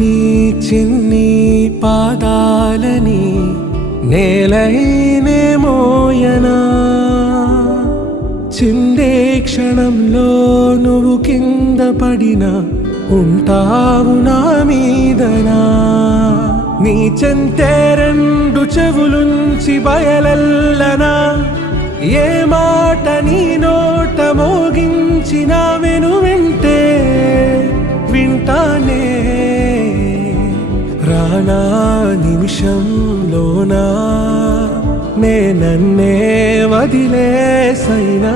నీ చిన్ని పాదాలని నేలైనే మోయనా, చిందే క్షణంలో నువ్వు కింద పడినా ఉంటావు నా మీదనా. నీ చెంతే రెండు చెవులుంచి బయలెల్లనా, ఏ మాట నీ నోట మోగించిన వెను వింటే వింటానే. రానా నిమిషంలోనా నే నన్నే వదిలేసైనా